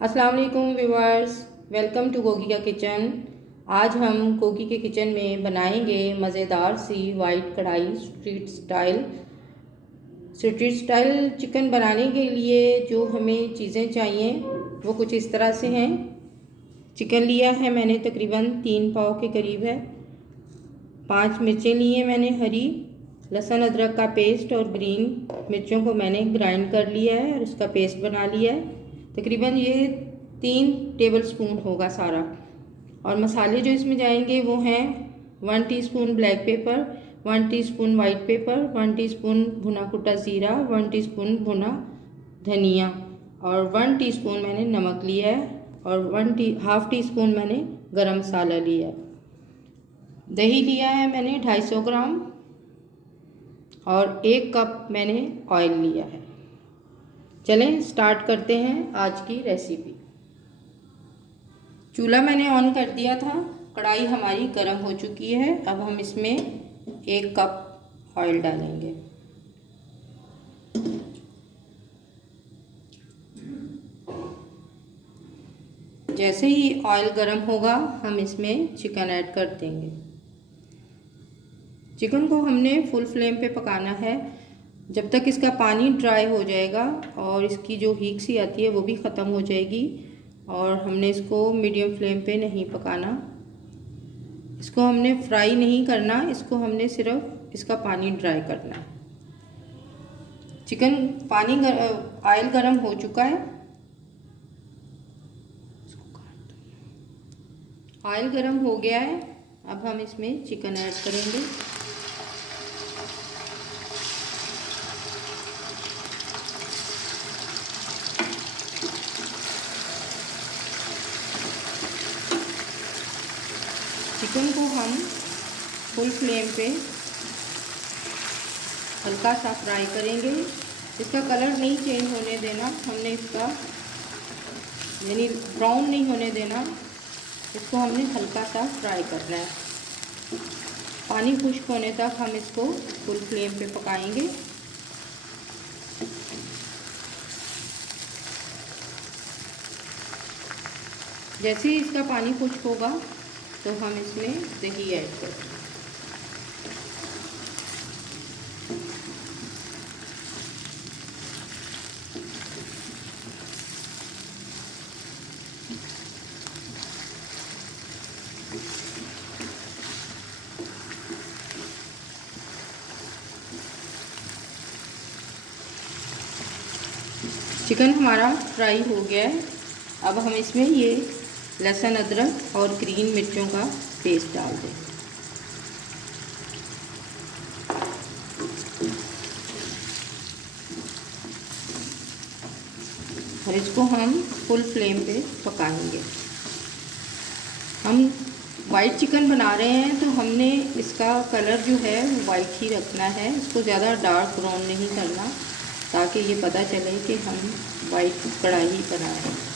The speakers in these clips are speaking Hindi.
अस्सलाम वालेकुम व्यूअर्स, वेलकम टू गोगी का किचन। आज हम गोगी के किचन में बनाएंगे मज़ेदार सी वाइट कढ़ाई स्ट्रीट स्टाइल चिकन। बनाने के लिए जो हमें चीज़ें चाहिए वो कुछ इस तरह से हैं। चिकन लिया है मैंने तकरीबन 3 पाव के करीब है। 5 मिर्चें ली हैं मैंने हरी, लहसुन अदरक का पेस्ट और ग्रीन मिर्चों को मैंने ग्राइंड कर लिया है और उसका पेस्ट बना लिया है। तकरीबन ये 3 टेबलस्पून होगा सारा। और मसाले जो इसमें जाएंगे वो हैं 1 teaspoon black pepper, 1 teaspoon white paper, 1 teaspoon भुना कुटा ज़ीरा, 1 टीस्पून भुना धनिया और 1 टीस्पून मैंने नमक लिया है और हाफ टी स्पून मैंने गरम मसाला लिया है। दही लिया है मैंने 250 ग्राम और 1 कप मैंने ऑयल लिया है। चलें स्टार्ट करते हैं आज की रेसिपी। चूल्हा मैंने ऑन कर दिया था, कढ़ाई हमारी गर्म हो चुकी है। अब हम इसमें 1 कप ऑयल डालेंगे। जैसे ही ऑयल गर्म होगा हम इसमें चिकन ऐड कर देंगे। चिकन को हमने फुल फ्लेम पे पकाना है जब तक इसका पानी ड्राई हो जाएगा और इसकी जो हीट सी आती है वो भी ख़त्म हो जाएगी। और हमने इसको मीडियम फ्लेम पे नहीं पकाना, इसको हमने फ्राई नहीं करना, इसको हमने सिर्फ इसका पानी ड्राई करना है। चिकन ऑयल गर्म हो चुका है, ऑयल गर्म हो गया है। अब हम इसमें चिकन ऐड करेंगे। चिकन को हम फुल फ्लेम पे हल्का सा फ्राई करेंगे। इसका कलर नहीं चेंज होने देना हमने, इसका यानी ब्राउन नहीं होने देना, इसको हमने हल्का सा फ्राई करना है। पानी खुश्क होने तक हम इसको फुल फ्लेम पे पकाएंगे। जैसे ही इसका पानी खुश्क होगा तो हम इसमें दही ऐड करेंगे। चिकन हमारा फ्राई हो गया है। अब हम इसमें ये लहसुन अदरक और ग्रीन मिर्चों का पेस्ट डाल दें। और इसको हम फुल फ्लेम पे पकाएंगे। हम वाइट चिकन बना रहे हैं तो हमने इसका कलर जो है वो वाइट ही रखना है, इसको ज़्यादा डार्क ब्राउन नहीं करना, ताकि ये पता चले कि हम वाइट कढ़ाई बना रहे हैं।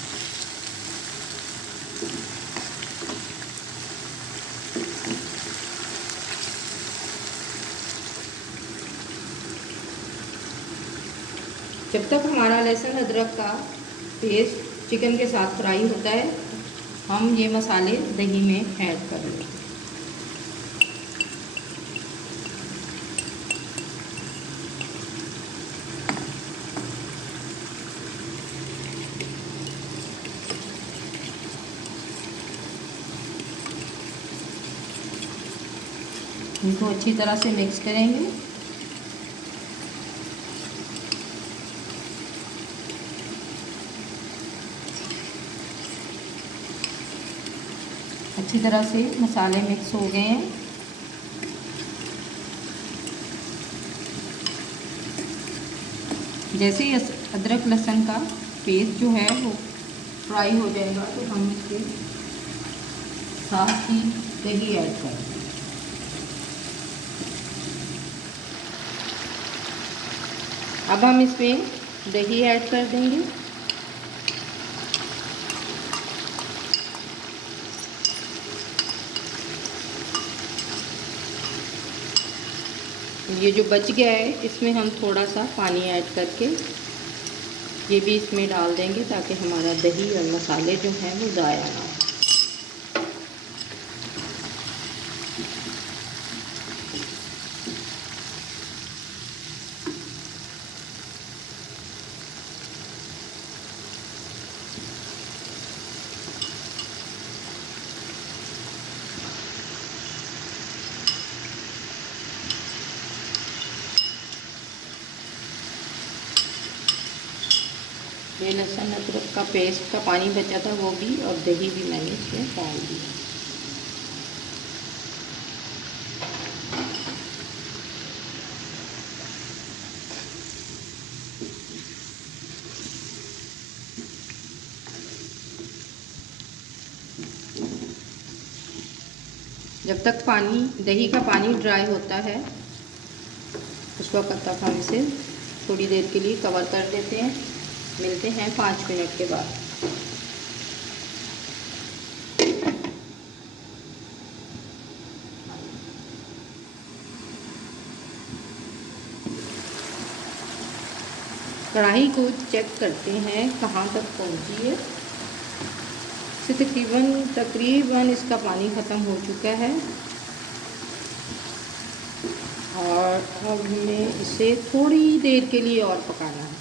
जब तक हमारा लहसुन अदरक का पेस्ट चिकन के साथ फ्राई होता है हम ये मसाले दही में ऐड कर लेंगे। इनको अच्छी तरह से मिक्स करेंगे। अच्छी तरह से मसाले मिक्स हो गए हैं। जैसे ही अदरक लहसुन का पेस्ट जो है वो फ्राई हो जाएगा तो हम इसके साथ ही दही ऐड कर देंगे। अब हम इसमें दही ऐड कर देंगे। ये जो बच गया है इसमें हम थोड़ा सा पानी ऐड करके ये भी इसमें डाल देंगे ताकि हमारा दही और मसाले जो हैं वो ज़ाया ना हो। ये लहसुन अदरक का पेस्ट का पानी बचा था वो भी, और दही भी मैंने इसमें डाल दिया। जब तक दही का पानी ड्राई होता है उस वक्त तक हम इसे थोड़ी देर के लिए कवर कर देते हैं। मिलते हैं 5 मिनट के बाद। कढ़ाई को चेक करते हैं कहाँ तक पहुँची है। इसे तकरीबन इसका पानी ख़त्म हो चुका है और अब हमें इसे थोड़ी देर के लिए और पकाना है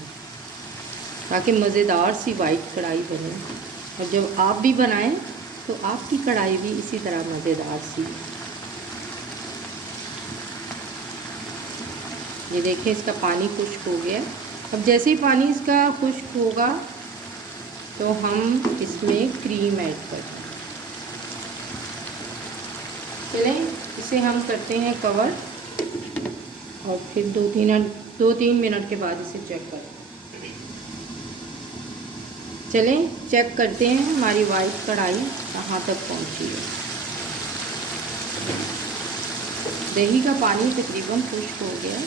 ताकि मज़ेदार सी वाइट कढ़ाई बने। और जब आप भी बनाएं तो आपकी कढ़ाई भी इसी तरह मज़ेदार सी। ये देखिए इसका पानी खुश्क हो गया। अब जैसे ही पानी इसका खुश्क होगा तो हम इसमें क्रीम ऐड करते हैं। चलें इसे हम करते हैं कवर और फिर 2-3 मिनट के बाद इसे चेक करें। चलें चेक करते हैं हमारी वाइट कढ़ाई कहाँ तक पहुँची है। दही का पानी तकरीबन खुश्क हो गया।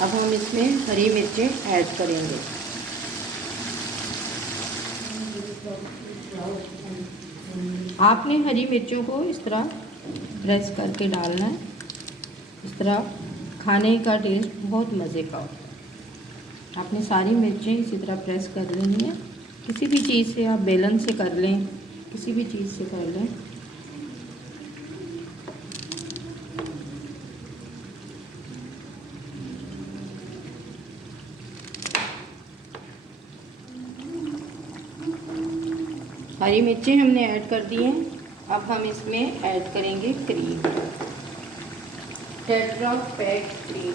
अब हम इसमें हरी मिर्चें ऐड करेंगे। आपने हरी मिर्चों को इस तरह प्रेस करके डालना है। इस तरह खाने का टेस्ट बहुत मज़े का होता है। आपने सारी मिर्चें इसी तरह प्रेस कर लेनी है। किसी भी चीज़ से, आप बेलन से कर लें, किसी भी चीज़ से कर लें। हरी मिर्चें हमने ऐड कर दी हैं। अब हम इसमें ऐड करेंगे क्रीम, टेट्रा पैक क्रीम।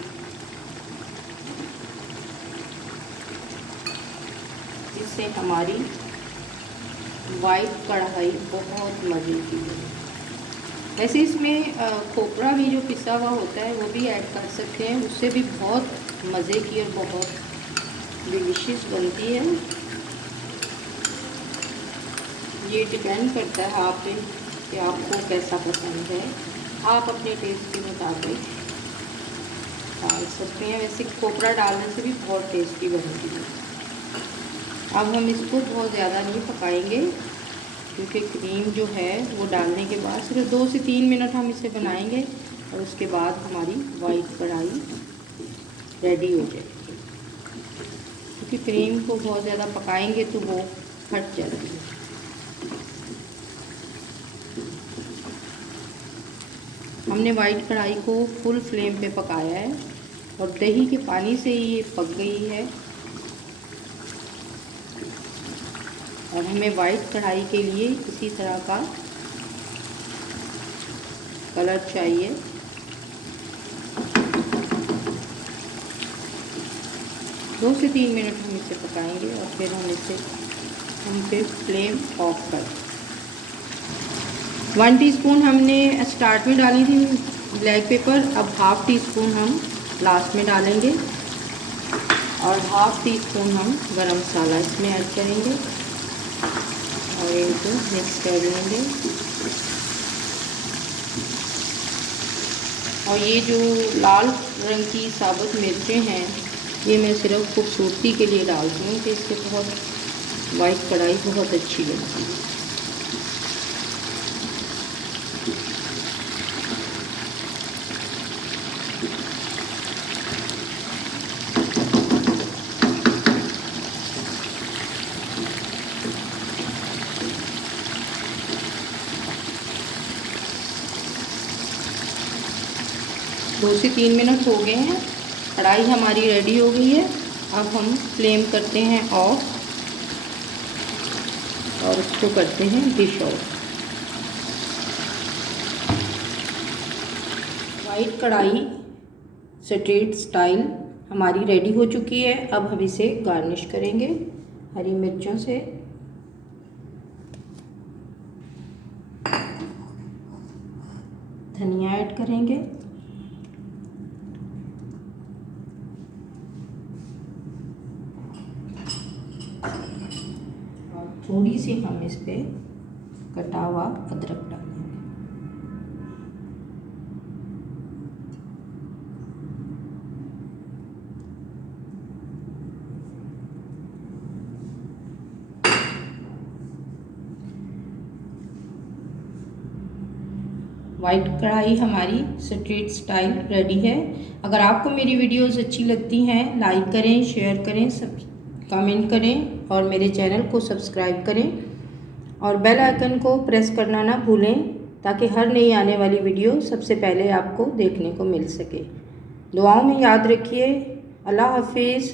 इससे हमारी वाइट कढ़ाई बहुत मज़े की है। वैसे इसमें खोपरा भी जो पिसा हुआ होता है वो भी ऐड कर सकते हैं, उससे भी बहुत मज़े की और बहुत डिलीशियस बनती है। ये डिपेंड करता है आप पे कि आपको कैसा पसंद है। आप अपने टेस्ट के मुताबिक डाल सकते हैं। वैसे खोपरा डालने से भी बहुत टेस्टी बनती है। अब हम इसको बहुत ज़्यादा नहीं पकाएंगे क्योंकि क्रीम जो है वो डालने के बाद सिर्फ 2 से 3 मिनट हम इसे बनाएंगे और उसके बाद हमारी वाइट कढ़ाई रेडी हो जाएगी। क्योंकि क्रीम को बहुत ज़्यादा पकाएंगे तो वो फट जाती है। हमने वाइट कढ़ाई को फुल फ्लेम पे पकाया है और दही के पानी से ही ये पक गई है। और हमें वाइट कढ़ाई के लिए इसी तरह का कलर चाहिए। दो से 3 मिनट हम इसे पकाएंगे और फिर हम फिर फ्लेम ऑफ कर। 1 टीस्पून हमने स्टार्ट में डाली थी ब्लैक पेपर, अब 1/2 टीस्पून हम लास्ट में डालेंगे और 1/2 टीस्पून हम गरम मसाला इसमें ऐड करेंगे और इनको मिक्स कर लेंगे। और ये जो लाल रंग की साबुत मिर्चें हैं ये मैं सिर्फ खूबसूरती के लिए डालती हूँ कि इससे बहुत वाइट कढ़ाई बहुत अच्छी लगती है। 2 से 3 मिनट हो गए हैं। कढ़ाई हमारी रेडी हो गई है। अब हम फ्लेम करते हैं ऑफ और उसको करते हैं डिश ऑफ। वाइट कढ़ाई स्ट्रेट स्टाइल हमारी रेडी हो चुकी है। अब हम इसे गार्निश करेंगे हरी मिर्चों से। धनिया ऐड करेंगे। और थोड़ी सी हम इस पे कटा हुआ अदरक डालेंगे। वाइट कढ़ाई हमारी स्ट्रीट स्टाइल रेडी है। अगर आपको मेरी वीडियोस अच्छी लगती हैं, लाइक करें, शेयर करें, सब कमेंट करें और मेरे चैनल को सब्सक्राइब करें और बेल आइकन को प्रेस करना ना भूलें ताकि हर नई आने वाली वीडियो सबसे पहले आपको देखने को मिल सके। दुआओं में याद रखिए। अल्लाह हाफिज़।